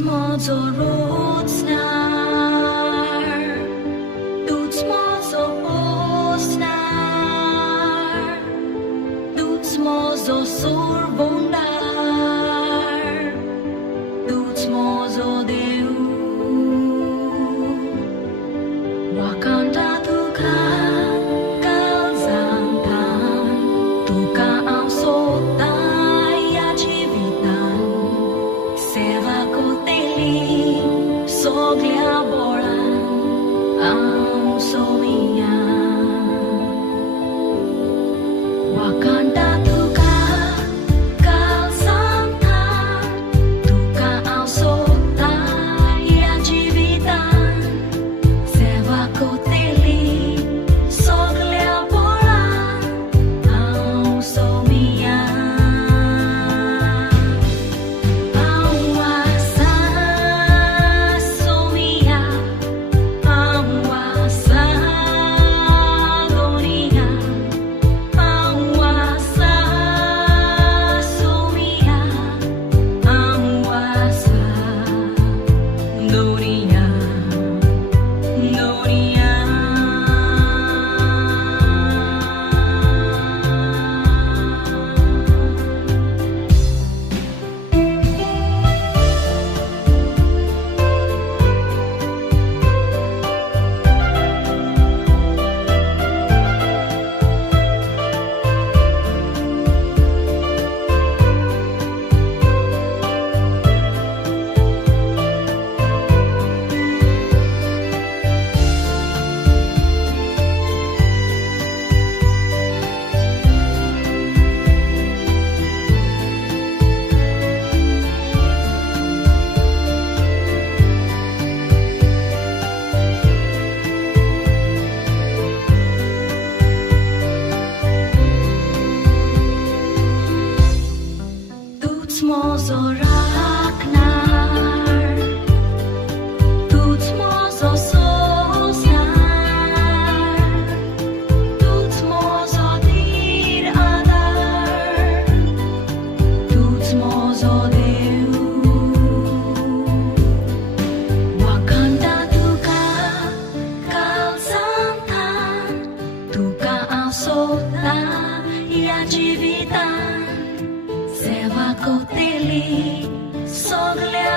Mozo Rochnnaar, doet Mozo Rochnnaar, doet Mozo Sorbondaar, doet Mozo Deu, Wakanda tuka kalzantan, tuka am sotai ativitan, seva koteli soglia boran am somia, Wakanda tuka kalzantan, tuka am sotai ativitan, seva koteli soglia boran am somia. Mozo Rochnnaar, doet Mozo Rochnnaar, doet Mozo dir adar, doet Mozo Deu, Wakanda tuka kalzantan, tuka asota iativitan, seva koteli soglia